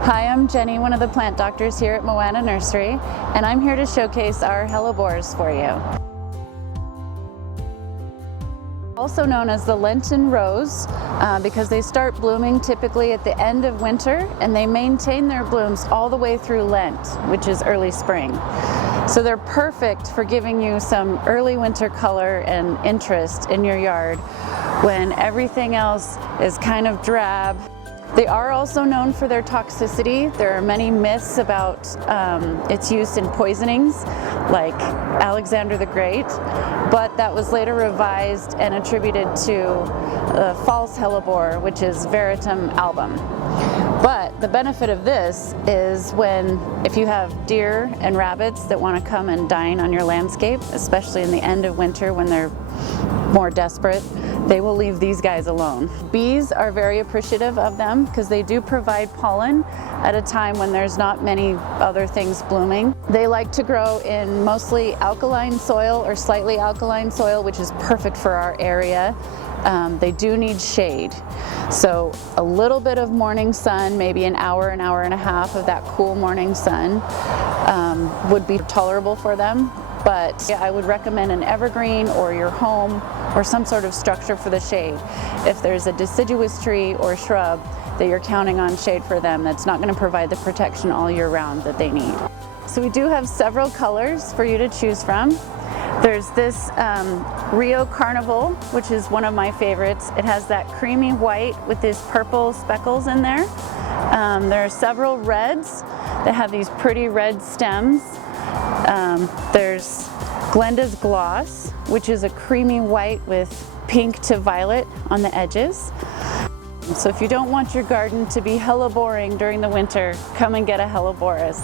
Hi, I'm Jenny, one of the plant doctors here at Moana Nursery, and I'm here to showcase our Hellebores for you. Also known as the Lenten Rose, because they start blooming typically at the end of winter, and they maintain their blooms all the way through Lent, which is early spring. So they're perfect for giving you some early winter color and interest in your yard when everything else is kind of drab. They are also known for their toxicity. There are many myths about its use in poisonings, like Alexander the Great, but that was later revised and attributed to the false Hellebore, which is Veritrum album. But the benefit of this is if you have deer and rabbits that want to come and dine on your landscape, especially in the end of winter when they're more desperate, they will leave these guys alone. Bees are very appreciative of them because they do provide pollen at a time when there's not many other things blooming. They like to grow in mostly alkaline soil or slightly alkaline soil, which is perfect for our area. They do need shade. So a little bit of morning sun, maybe an hour and a half of that cool morning sun would be tolerable for them. But I would recommend an evergreen or your home or some sort of structure for the shade. If there's a deciduous tree or shrub that you're counting on shade for them, that's not going to provide the protection all year round that they need. So we do have several colors for you to choose from. There's this Rio Carnival, which is one of my favorites. It has that creamy white with these purple speckles in there. There are several reds that have these pretty red stems. There's Glenda's Gloss, which is a creamy white with pink to violet on the edges. So if you don't want your garden to be helleboring during the winter, come and get a Hellebores.